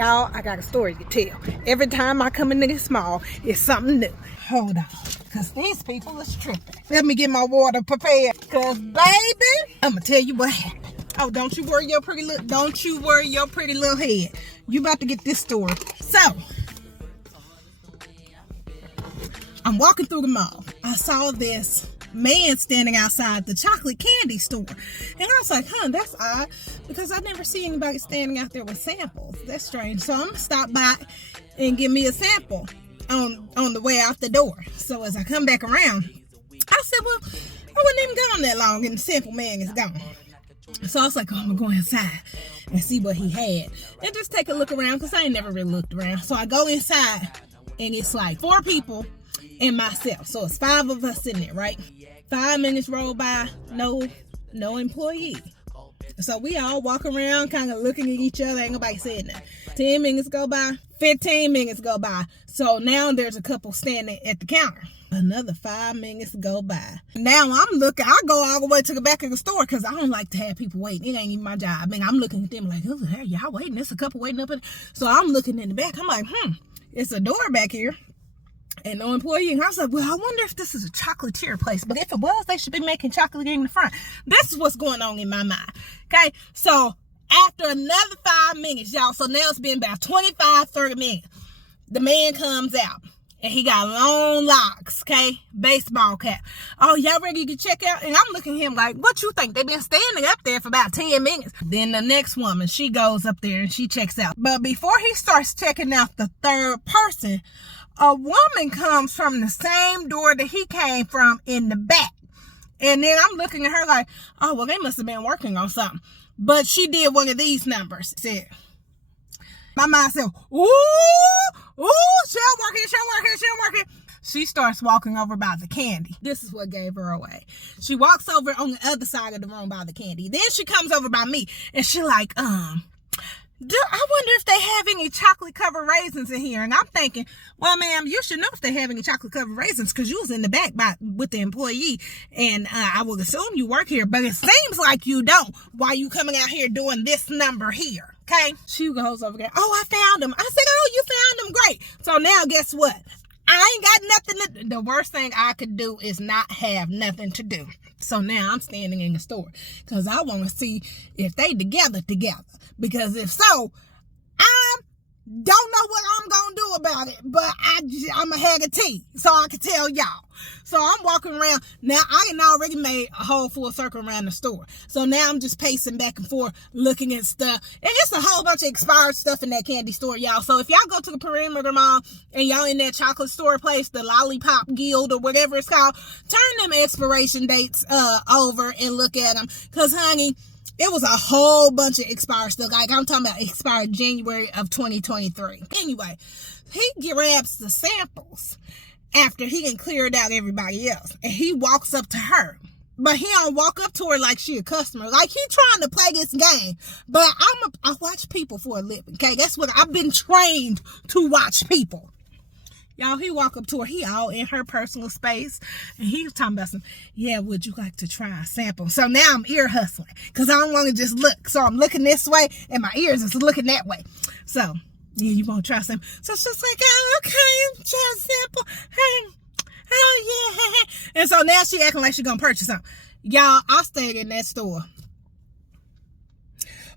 Y'all, I got a story to tell. Every time I come into this mall, it's something new. Hold on, because these people is tripping. Let me get my water prepared. Because, baby, I'm going to tell you what happened. Oh, don't you worry your pretty little head. You about to get this story. So, I'm walking through the mall. I saw this man standing outside the chocolate candy store, and I was like, that's odd, because I never see anybody standing out there with samples. That's strange. So I'm gonna stop by and give me a sample on the way out the door. So as I come back around, I said, well, I wasn't even gone that long and the sample man is gone. So I was like, I'm gonna go inside and see what he had and just take a look around, because I ain't never really looked around. So I go inside, and it's like 4 people and myself. So it's 5 of us in there, right? 5 minutes roll by, no employee. So we all walk around kind of looking at each other. Ain't nobody saying nothing. 10 minutes go by, 15 minutes go by. So now there's a couple standing at the counter. Another 5 minutes go by. Now I'm looking, I go all the way to the back of the store, because I don't like to have people waiting. It ain't even my job. I mean, I'm looking at them like, oh, hey, y'all waiting. There's a couple waiting up in. So I'm looking in the back. I'm like, it's a door back here. And no employee. And I was like, well, I wonder if this is a chocolatier place. But if it was, they should be making chocolate in the front. This is what's going on in my mind. Okay. So after another 5 minutes, y'all, so now it's been about 25, 30 minutes. The man comes out, and he got long locks, okay? Baseball cap. Oh, y'all ready to check out? And I'm looking at him like, what you think? They've been standing up there for about 10 minutes. Then the next woman, she goes up there and she checks out. But before he starts checking out the third person, a woman comes from the same door that he came from in the back. And then I'm looking at her like, oh, well, they must have been working on something. But she did one of these numbers. Said, my mind said, ooh, she'll working. She starts walking over by the candy. This is what gave her away. She walks over on the other side of the room by the candy. Then she comes over by me, and she like, I wonder if they have any chocolate covered raisins in here. And I'm thinking, well, ma'am, you should know if they have any chocolate covered raisins, because you was in the back with the employee, and I would assume you work here, but it seems like you don't. Why you coming out here doing this number here? Okay. She goes over there. Oh, I found them. I said, oh, you found them. Great. So now guess what? I ain't got nothing the worst thing I could do is not have nothing to do. So now I'm standing in the store, because I want to see if they together. Because if so, I don't know what I'm going to do about it, but I'm a hag of tea, so I can tell y'all. So I'm walking around. Now, I had already made a whole full circle around the store. So now I'm just pacing back and forth, looking at stuff. And it's a whole bunch of expired stuff in that candy store, y'all. So if y'all go to the Perimeter Mall and y'all in that chocolate store place, the Lollipop Guild or whatever it's called, turn them expiration dates over and look at them. Because, honey, it was a whole bunch of expired stuff. Like, I'm talking about expired January of 2023. Anyway, he grabs the samples after he can clear it out everybody else. And he walks up to her. But he don't walk up to her like she a customer. Like, he trying to play this game. But I watch people for a living, okay? That's what I've been trained to watch people. Y'all, he walk up to her. He all in her personal space. And he was talking about some, yeah, would you like to try a sample? So now I'm ear hustling, because I don't want to just look. So I'm looking this way, and my ears is looking that way. So, yeah, you want to try some? So she's like, oh, okay, try a sample. Hey, oh, yeah. And so now she acting like she going to purchase something. Y'all, I stayed in that store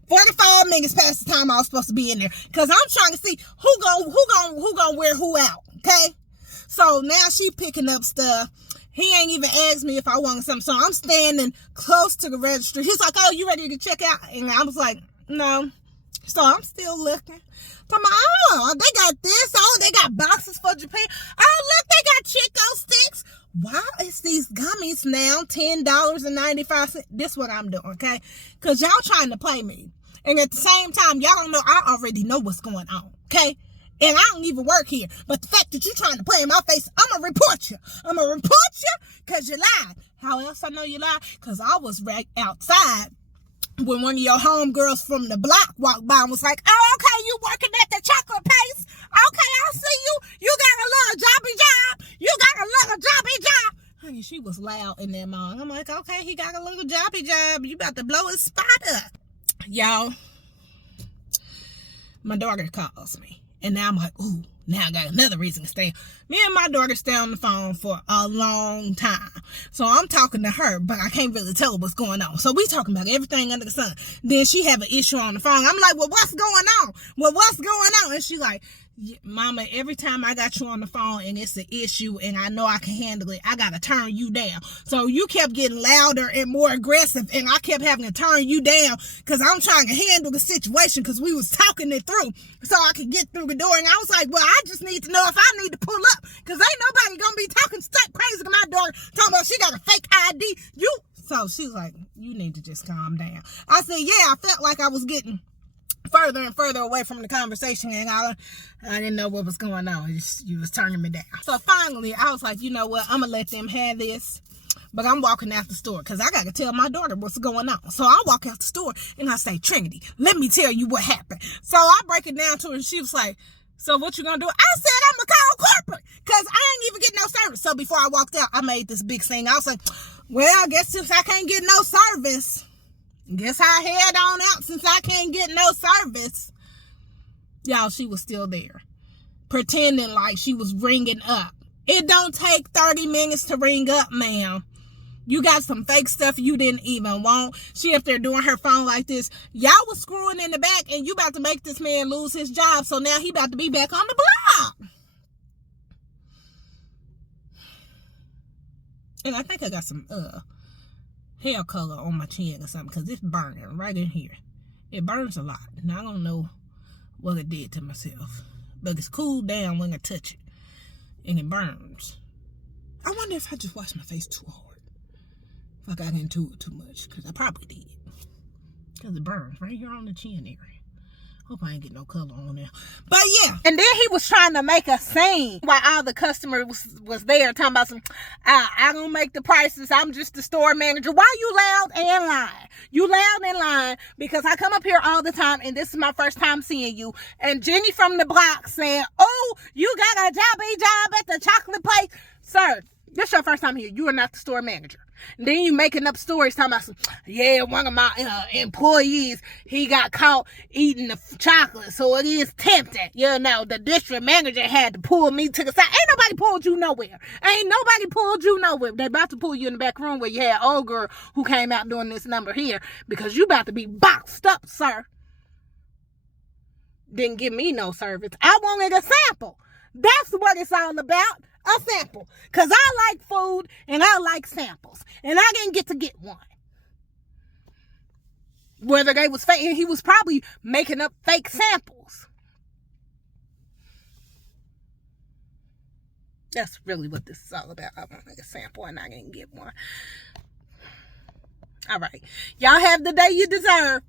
45 minutes past the time I was supposed to be in there, because I'm trying to see who gonna wear who out. Okay, so now she picking up stuff. He ain't even asked me if I wanted something. So I'm standing close to the register. He's like, oh, you ready to check out? And I was like, no. So I'm still looking. So I'm like, oh, they got this. Oh, they got boxes for Japan. Oh, look, they got Chico sticks. Why is these gummies now $10.95? This is what I'm doing, okay? Because y'all trying to play me. And at the same time, y'all don't know, I already know what's going on, okay? And I don't even work here. But the fact that you trying to play in my face, I'm going to report you. I'm going to report you because you lied. How else I know you lied? Because I was right outside when one of your homegirls from the block walked by and was like, oh, okay, you working at the chocolate place? Okay, I see you. You got a little jobby job. You got a little jobby job. Honey, she was loud in that mall. I'm like, okay, he got a little jobby job. You about to blow his spot up. Y'all, My daughter calls me. And now I'm like, ooh, now I got another reason to stay. Me and my daughter stay on the phone for a long time. So I'm talking to her, but I can't really tell her what's going on. So we talking about everything under the sun. Then she have an issue on the phone. I'm like, well, what's going on? Well, what's going on? And she like, Mama, every time I got you on the phone and it's an issue and I know I can handle it, I got to turn you down. So you kept getting louder and more aggressive, and I kept having to turn you down because I'm trying to handle the situation because we was talking it through so I could get through the door. And I was like, well, I just need to know if I need to pull up because ain't nobody going to be talking stuff crazy to my daughter talking about she got a fake ID. So she was like, you need to just calm down. I said, yeah, I felt like I was getting further and further away from the conversation, and I didn't know what was going on. You was turning me down. So finally, I was like, you know what? I'm going to let them have this. But I'm walking out the store because I got to tell my daughter what's going on. So I walk out the store and I say, Trinity, let me tell you what happened. So I break it down to her and she was like, so what you going to do? I said, I'm going to call corporate because I ain't even getting no service. So before I walked out, I made this big scene. I was like, well, I guess since I can't get no service, guess I head on out since I can't get no service. Y'all, she was still there, pretending like she was ringing up. It don't take 30 minutes to ring up, ma'am. You got some fake stuff you didn't even want. She up there doing her phone like this. Y'all was screwing in the back, and you about to make this man lose his job, so now he about to be back on the block. And I think I got some hair color on my chin or something because it's burning right in here. It burns a lot. Now I don't know what it did to myself, but it's cooled down when I touch it, and it burns. I wonder if I just washed my face too hard. If I got into it too much, because I probably did. Because it burns right here on the chin area. Hope I ain't get no color on there. But yeah. And then he was trying to make a scene while all the customers was there talking about some, I don't make the prices. I'm just the store manager. Why you loud and lying? You loud and lying because I come up here all the time and this is my first time seeing you. And Jenny from the block saying, oh, you got a job at the chocolate place. Sir, this is your first time here. You are not the store manager. And then you making up stories talking about some, yeah, one of my employees, he got caught eating the chocolate, so it is tempting. You know, the district manager had to pull me to the side. Ain't nobody pulled you nowhere. Ain't nobody pulled you nowhere. They about to pull you in the back room where you had old girl who came out doing this number here because you about to be boxed up, sir. Didn't give me no service. I wanted a sample. That's what it's all about. A sample. Because I like food and I like samples. And I didn't get to get one. Whether they was fake, and he was probably making up fake samples. That's really what this is all about. I wanted a sample and I didn't get one. All right. Y'all have the day you deserve.